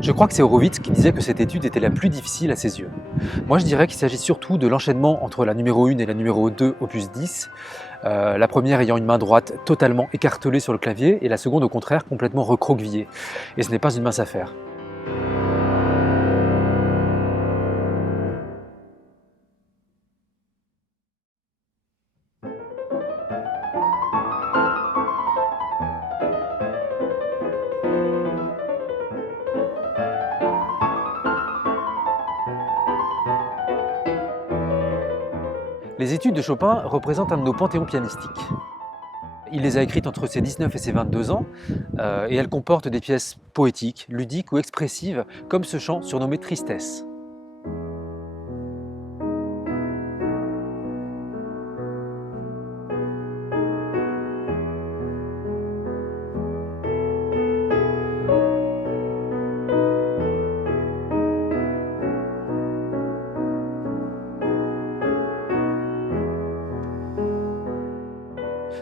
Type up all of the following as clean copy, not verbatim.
Je crois que c'est Horowitz qui disait que cette étude était la plus difficile à ses yeux. Moi je dirais qu'il s'agit surtout de l'enchaînement entre la numéro 1 et la numéro 2 opus 10, la première ayant une main droite totalement écartelée sur le clavier et la seconde au contraire complètement recroquevillée. Et ce n'est pas une mince affaire. Les études de Chopin représentent un de nos panthéons pianistiques. Il les a écrites entre ses 19 et ses 22 ans, et elles comportent des pièces poétiques, ludiques ou expressives, comme ce chant surnommé Tristesse.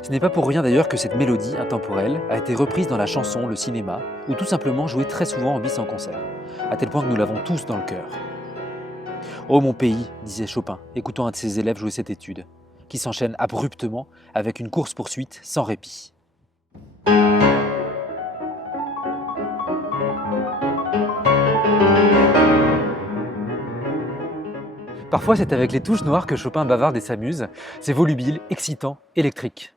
Ce n'est pas pour rien d'ailleurs que cette mélodie intemporelle a été reprise dans la chanson, le cinéma, ou tout simplement jouée très souvent en bis en concert, à tel point que nous l'avons tous dans le cœur. Ô mon pays, disait Chopin, écoutant un de ses élèves jouer cette étude, qui s'enchaîne abruptement avec une course-poursuite sans répit. Parfois, c'est avec les touches noires que Chopin bavarde et s'amuse. C'est volubile, excitant, électrique.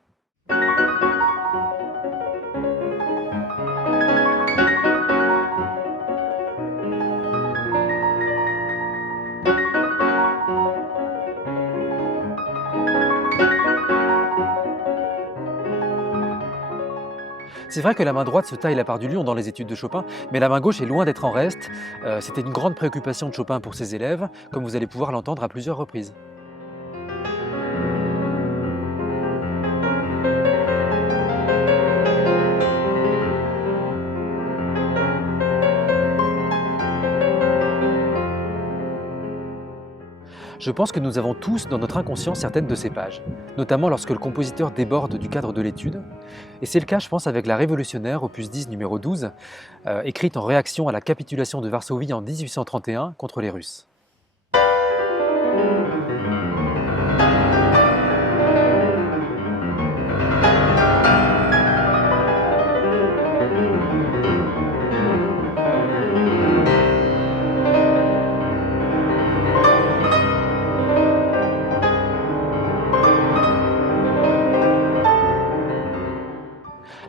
C'est vrai que la main droite se taille la part du lion dans les études de Chopin, mais la main gauche est loin d'être en reste. C'était une grande préoccupation de Chopin pour ses élèves, comme vous allez pouvoir l'entendre à plusieurs reprises. Je pense que nous avons tous dans notre inconscient certaines de ces pages, notamment lorsque le compositeur déborde du cadre de l'étude. Et c'est le cas, je pense, avec la Révolutionnaire, opus 10, numéro 12, écrite en réaction à la capitulation de Varsovie en 1831 contre les Russes.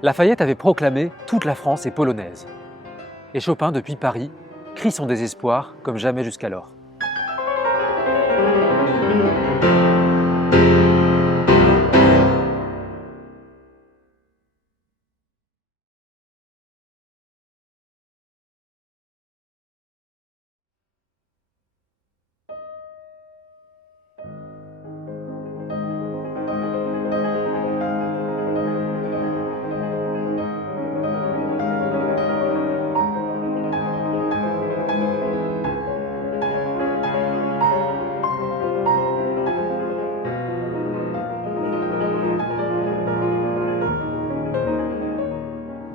Lafayette avait proclamé « Toute la France est polonaise ». Et Chopin, depuis Paris, crie son désespoir comme jamais jusqu'alors.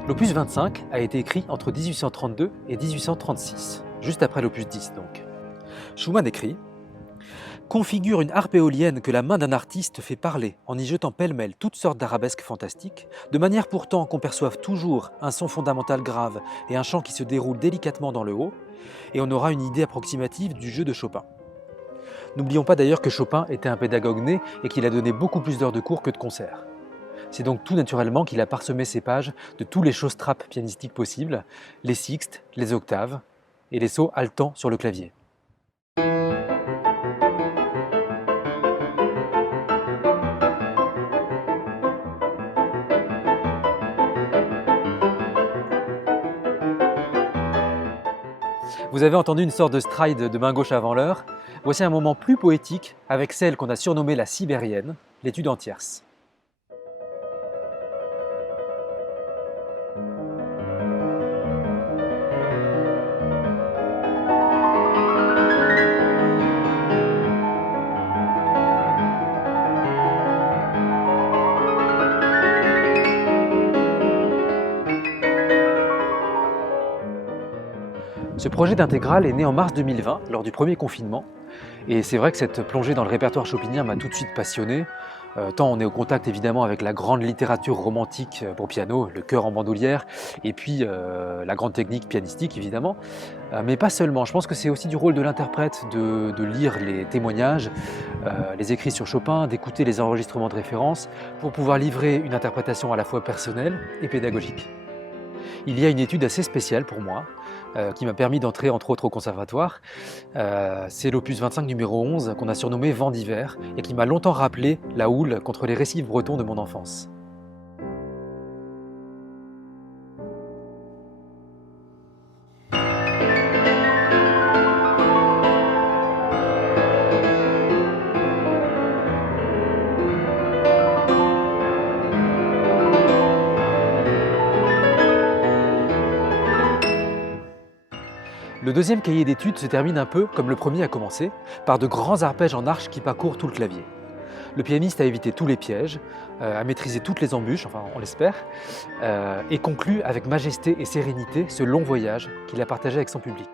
L'opus 25 a été écrit entre 1832 et 1836, juste après l'opus 10 donc. Schumann écrit « Configure une harpe éolienne que la main d'un artiste fait parler en y jetant pêle-mêle toutes sortes d'arabesques fantastiques, de manière pourtant qu'on perçoive toujours un son fondamental grave et un chant qui se déroule délicatement dans le haut, et on aura une idée approximative du jeu de Chopin. » N'oublions pas d'ailleurs que Chopin était un pédagogue né et qu'il a donné beaucoup plus d'heures de cours que de concerts. C'est donc tout naturellement qu'il a parsemé ses pages de tous les choses-trappes pianistiques possibles, les sixtes, les octaves et les sauts haletants sur le clavier. Vous avez entendu une sorte de stride de main gauche avant l'heure. Voici un moment plus poétique avec celle qu'on a surnommée la sibérienne, l'étude en tierce. Ce projet d'intégrale est né en mars 2020, lors du premier confinement. Et c'est vrai que cette plongée dans le répertoire chopinien m'a tout de suite passionné. Tant on est au contact évidemment avec la grande littérature romantique pour piano, le chœur en bandoulière, et puis la grande technique pianistique évidemment. Mais pas seulement, je pense que c'est aussi du rôle de l'interprète de lire les témoignages, les écrits sur Chopin, d'écouter les enregistrements de référence, pour pouvoir livrer une interprétation à la fois personnelle et pédagogique. Il y a une étude assez spéciale pour moi, qui m'a permis d'entrer entre autres au conservatoire. C'est l'opus 25 numéro 11 qu'on a surnommé Vent d'hiver et qui m'a longtemps rappelé la houle contre les récifs bretons de mon enfance. Le deuxième cahier d'études se termine un peu, comme le premier a commencé, par de grands arpèges en arche qui parcourent tout le clavier. Le pianiste a évité tous les pièges, a maîtrisé toutes les embûches, enfin on l'espère, et conclut avec majesté et sérénité ce long voyage qu'il a partagé avec son public.